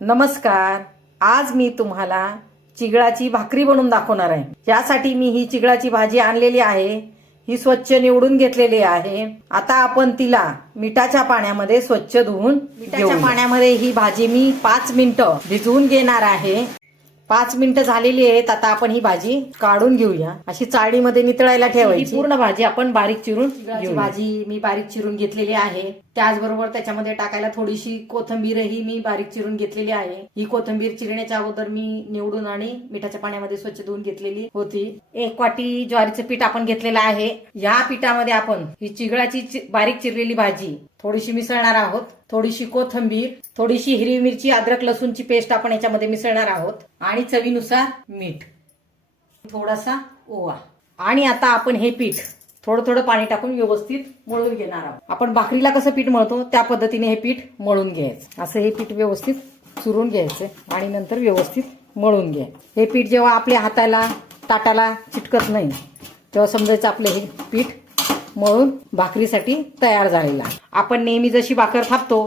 नमस्कार. आज मी तुम्हाला चिगळाची भाकरी बनवून दाखवणार आहे. यासाठी मी ही चिगळाची भाजी आणलेली आहे. ही स्वच्छ निवडून घेतलेली आहे. आता आपण तिला मिठाच्या पाण्यामध्ये स्वच्छ धुवून मिठाच्या पाण्यामध्ये ही भाजी मी 5 मिनिटं भिजवून घेणार आहे. 5 मिनिटं झालेली आहेत. आता आपण ही भाजी काढून घेऊया. अशी चाळणीमध्ये नितळायला ठेवायची. पूर्ण भाजी आपण बारीक चिरून घेऊ. भाजी मी बारीक चिरून घेतलेली आहे. त्याचबरोबर त्याच्यामध्ये टाकायला थोडीशी कोथिंबीरही मी बारीक चिरून घेतलेली आहे. ही कोथिंबीर चिरण्याच्या अगोदर मी निवडून आणि मिठाच्या पाण्यामध्ये स्वच्छ धुवून घेतलेली होती. 1 वाटी ज्वारीचं पीठ आपण घेतलेलं आहे. या पिठामध्ये आपण ही चिगळाची बारीक चिरलेली भाजी थोडीशी मिसळणार आहोत. थोडीशी कोथिंबीर, थोडीशी हिरवी मिरची, अद्रक लसूणची पेस्ट आपण याच्यामध्ये मिसळणार आहोत आणि चवीनुसार मीठ, थोडासा ओवा. आणि आता आपण हे पीठ थोडं थोडं पाणी टाकून व्यवस्थित मळून घेणार आहोत. आपण भाकरीला कसं पीठ मळतो त्या पद्धतीने हे पीठ मळून घ्यायचं. असं हे पीठ व्यवस्थित चुरून घ्यायचं आणि नंतर व्यवस्थित मळून घ्यायचं. हे पीठ जेव्हा आपल्या हाताला ताटाला चिटकत नाही तेव्हा समजायचं आपलं हे पीठ मळून भाकरीसाठी तयार झालेला. आपण नेहमी जशी भाकर थापतो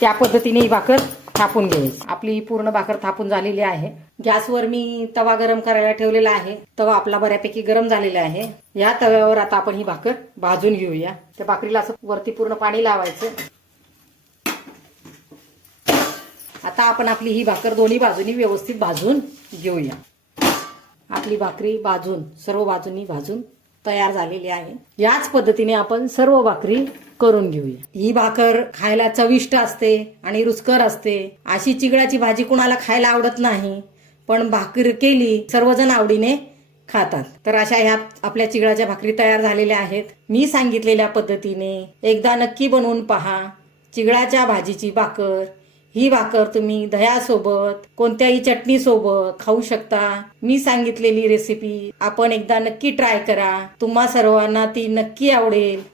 त्या पद्धतीने ही भाकर थापून घ्यायची. आपली पूर्ण भाकर थापून झालेली आहे. गॅसवर मी तवा गरम करायला ठेवलेला आहे. तवा आपला बऱ्यापैकी गरम झालेला आहे. या तव्यावर आता आपण ही भाकर भाजून घेऊया. त्या भाकरीला असं वरती पूर्ण पाणी लावायचं. आता आपण आपली ही भाकर दोन्ही बाजूनी व्यवस्थित भाजून घेऊया. आपली भाकरी भाजून सर्व बाजूनी भाजून तयार झालेली आहे. याच पद्धतीने आपण सर्व भाकरी करून घेऊया. ही भाकर खायला चविष्ट असते आणि रुचकर असते. अशी चिगळाची भाजी कुणाला खायला आवडत नाही, पण भाकर केली सर्वजण आवडीने खातात. तर अशा ह्या आपल्या चिगळाच्या भाकरी तयार झालेल्या आहेत. मी सांगितलेल्या पद्धतीने एकदा नक्की बनवून पहा. चिगळाच्या भाजीची भाकर, ही भाकर तुम्ही दह्यासोबत कोणत्याही चटणी सोबत खाऊ शकता. मी सांगितलेली रेसिपी आपण एकदा नक्की ट्राय करा. तुम्हा सर्वांना ती नक्की आवडेल.